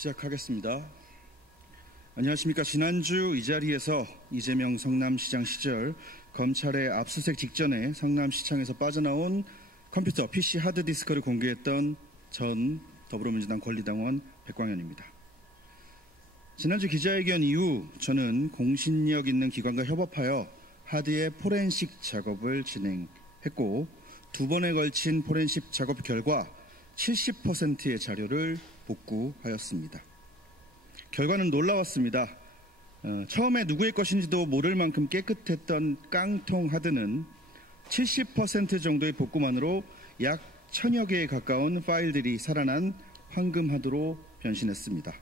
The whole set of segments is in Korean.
시작하겠습니다. 안녕하십니까. 지난주 이 자리에서 이재명 성남시장 시절 검찰의 압수수색 직전에 성남시청에서 빠져나온 컴퓨터 PC 하드디스크를 공개했던 전 더불어민주당 권리당원 백광현입니다. 지난주 기자회견 이후 저는 공신력 있는 기관과 협업하여 하드의 포렌식 작업을 진행했고, 2번에 걸친 포렌식 작업 결과 70%의 자료를 복구하였습니다. 결과는 놀라웠습니다. 처음에 누구의 것인지도 모를 만큼 깨끗했던 깡통 하드는 70% 정도의 복구만으로 약 1000여 개에 가까운 파일들이 살아난 황금 하드로 변신했습니다.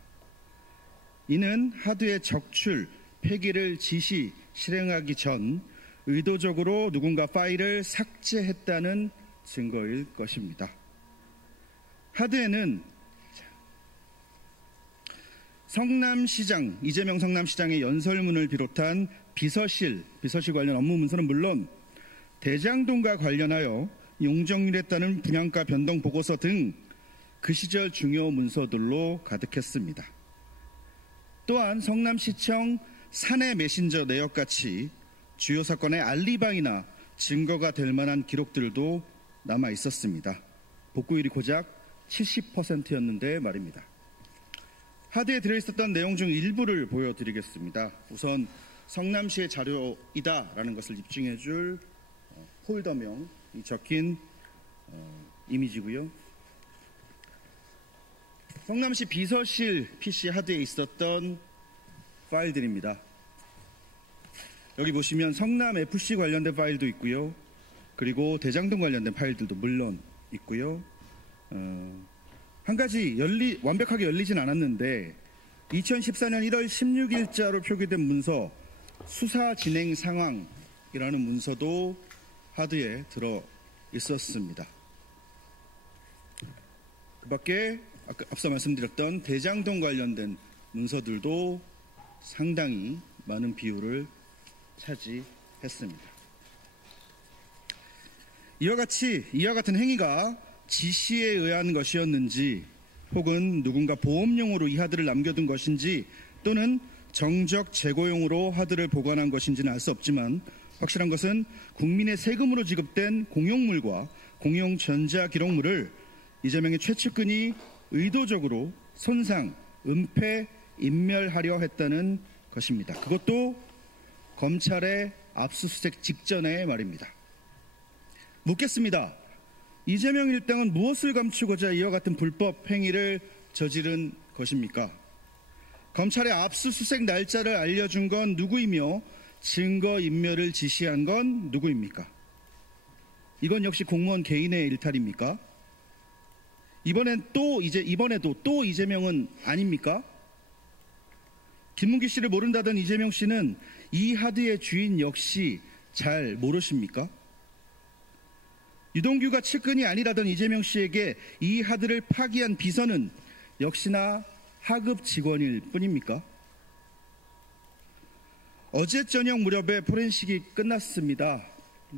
이는 하드의 적출, 폐기를 지시, 실행하기 전 의도적으로 누군가 파일을 삭제했다는 증거일 것입니다. 하드에는 성남시장, 이재명 성남시장의 연설문을 비롯한 비서실 관련 업무 문서는 물론 대장동과 관련하여 용적률에 따른 분양가 변동 보고서 등 그 시절 중요 문서들로 가득했습니다. 또한 성남시청 사내 메신저 내역같이 주요 사건의 알리바이나 증거가 될 만한 기록들도 남아 있었습니다. 복구율이 고작 70%였는데 말입니다. 하드에 들어있었던 내용 중 일부를 보여드리겠습니다. 우선 성남시의 자료이다라는 것을 입증해줄 폴더명이 적힌 이미지고요. 성남시 비서실 PC 하드에 있었던 파일들입니다. 여기 보시면 성남FC 관련된 파일도 있고요. 그리고 대장동 관련된 파일들도 물론 있고요. 한 가지 완벽하게 열리진 않았는데 2014년 1월 16일자로 표기된 문서 수사 진행 상황이라는 문서도 하드에 들어 있었습니다. 그 밖에 앞서 말씀드렸던 대장동 관련된 문서들도 상당히 많은 비율을 차지했습니다. 이와 같은 행위가 지시에 의한 것이었는지, 혹은 누군가 보험용으로 이 하드를 남겨둔 것인지, 또는 정적 재고용으로 하드를 보관한 것인지는 알 수 없지만 확실한 것은 국민의 세금으로 지급된 공용물과 공용 전자기록물을 이재명의 최측근이 의도적으로 손상, 은폐, 인멸하려 했다는 것입니다. 그것도 검찰의 압수수색 직전에 말입니다. 묻겠습니다. 이재명 일당은 무엇을 감추고자 이와 같은 불법 행위를 저지른 것입니까? 검찰의 압수수색 날짜를 알려준 건 누구이며 증거인멸을 지시한 건 누구입니까? 이건 역시 공무원 개인의 일탈입니까? 이번에도 또 이재명은 아닙니까? 김문기 씨를 모른다던 이재명 씨는 이 하드의 주인 역시 잘 모르십니까? 유동규가 측근이 아니라던 이재명 씨에게 이 하드를 파기한 비서는 역시나 하급 직원일 뿐입니까? 어제 저녁 무렵에 포렌식이 끝났습니다.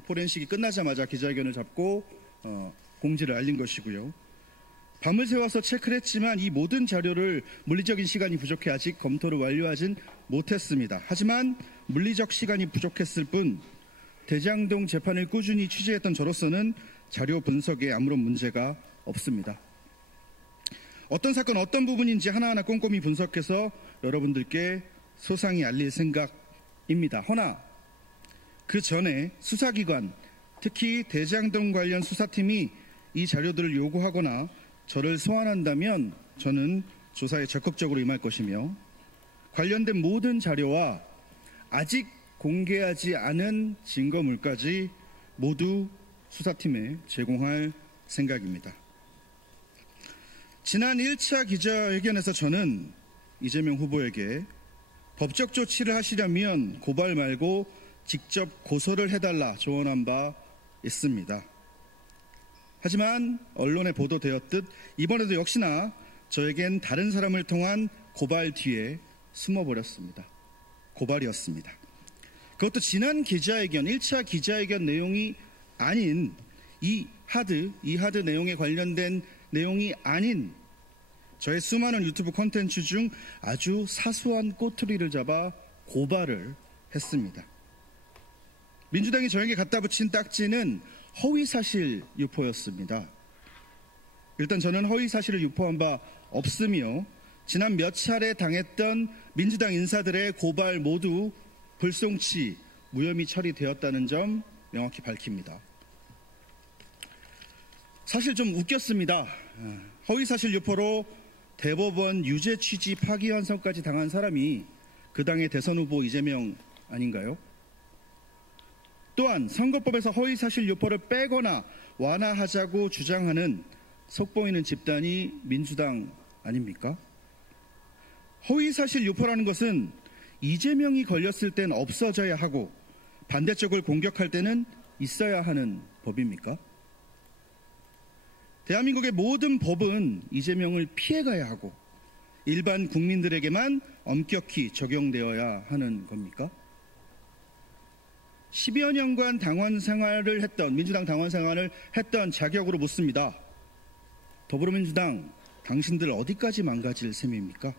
포렌식이 끝나자마자 기자회견을 잡고 공지를 알린 것이고요. 밤을 새워서 체크를 했지만 이 모든 자료를 물리적인 시간이 부족해 아직 검토를 완료하진 못했습니다. 하지만 물리적 시간이 부족했을 뿐 대장동 재판을 꾸준히 취재했던 저로서는 자료 분석에 아무런 문제가 없습니다. 어떤 사건 어떤 부분인지 하나하나 꼼꼼히 분석해서 여러분들께 소상히 알릴 생각입니다. 허나 그 전에 수사기관, 특히 대장동 관련 수사팀이 이 자료들을 요구하거나 저를 소환한다면 저는 조사에 적극적으로 임할 것이며, 관련된 모든 자료와 아직 공개하지 않은 증거물까지 모두 수사팀에 제공할 생각입니다. 지난 1차 기자회견에서 저는 이재명 후보에게 법적 조치를 하시려면 고발 말고 직접 고소를 해달라 조언한 바 있습니다. 하지만 언론에 보도되었듯 이번에도 역시나 저에겐 다른 사람을 통한 고발 뒤에 숨어버렸습니다. 고발이었습니다. 그것도 지난 기자회견, 1차 기자회견 내용이 아닌 이 하드 내용에 관련된 내용이 아닌 저의 수많은 유튜브 콘텐츠 중 아주 사소한 꼬투리를 잡아 고발을 했습니다. 민주당이 저에게 갖다 붙인 딱지는 허위사실 유포였습니다. 일단 저는 허위사실을 유포한 바 없으며 지난 몇 차례 당했던 민주당 인사들의 고발 모두 불송치 무혐의 처리되었다는 점 명확히 밝힙니다. 사실 좀 웃겼습니다. 허위사실 유포로 대법원 유죄 취지 파기환송까지 당한 사람이 그 당의 대선 후보 이재명 아닌가요? 또한 선거법에서 허위사실 유포를 빼거나 완화하자고 주장하는 속보이는 집단이 민주당 아닙니까? 허위사실 유포라는 것은 이재명이 걸렸을 땐 없어져야 하고 반대쪽을 공격할 때는 있어야 하는 법입니까? 대한민국의 모든 법은 이재명을 피해가야 하고 일반 국민들에게만 엄격히 적용되어야 하는 겁니까? 10여 년간 민주당 당원 생활을 했던 자격으로 묻습니다. 더불어민주당, 당신들 어디까지 망가질 셈입니까?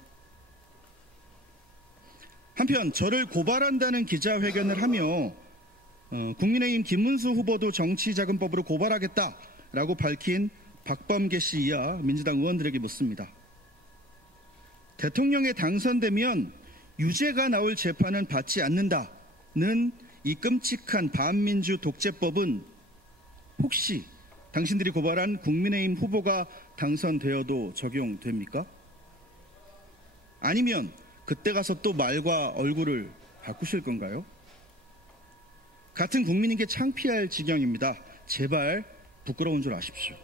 한편 저를 고발한다는 기자회견을 하며 국민의힘 김문수 후보도 정치자금법으로 고발하겠다라고 밝힌 박범계 씨 이하 민주당 의원들에게 묻습니다. 대통령에 당선되면 유죄가 나올 재판은 받지 않는다는 이 끔찍한 반민주 독재법은 혹시 당신들이 고발한 국민의힘 후보가 당선되어도 적용됩니까? 아니면 그때 가서 또 말과 얼굴을 바꾸실 건가요? 같은 국민에게 창피할 지경입니다. 제발 부끄러운 줄 아십시오.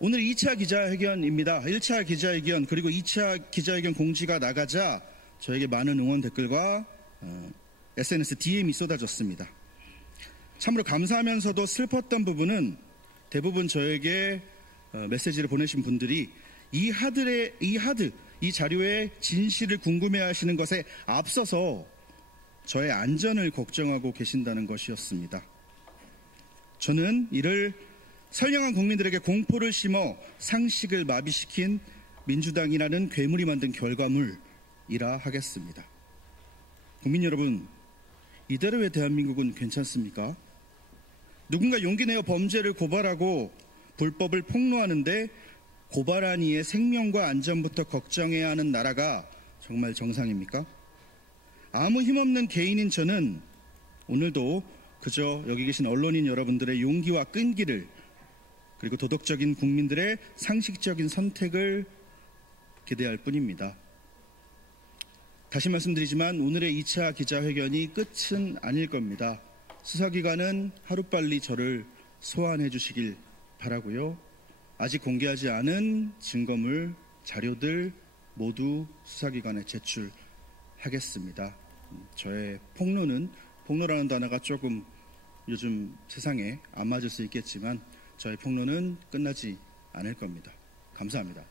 오늘 2차 기자회견입니다. 1차 기자회견 그리고 2차 기자회견 공지가 나가자 저에게 많은 응원 댓글과 SNS DM이 쏟아졌습니다. 참으로 감사하면서도 슬펐던 부분은 대부분 저에게 메시지를 보내신 분들이 이 자료의 진실을 궁금해하시는 것에 앞서서 저의 안전을 걱정하고 계신다는 것이었습니다. 저는 이를 선량한 국민들에게 공포를 심어 상식을 마비시킨 민주당이라는 괴물이 만든 결과물이라 하겠습니다. 국민 여러분, 이대로의 대한민국은 괜찮습니까? 누군가 용기 내어 범죄를 고발하고 불법을 폭로하는데 고발한 이의 생명과 안전부터 걱정해야 하는 나라가 정말 정상입니까? 아무 힘없는 개인인 저는 오늘도 그저 여기 계신 언론인 여러분들의 용기와 끈기를 그리고 도덕적인 국민들의 상식적인 선택을 기대할 뿐입니다. 다시 말씀드리지만 오늘의 2차 기자회견이 끝은 아닐 겁니다. 수사기관은 하루빨리 저를 소환해 주시길 바라고요. 아직 공개하지 않은 증거물, 자료들 모두 수사기관에 제출하겠습니다. 저의 폭로라는 단어가 조금 요즘 세상에 안 맞을 수 있겠지만 저의 폭로는 끝나지 않을 겁니다. 감사합니다.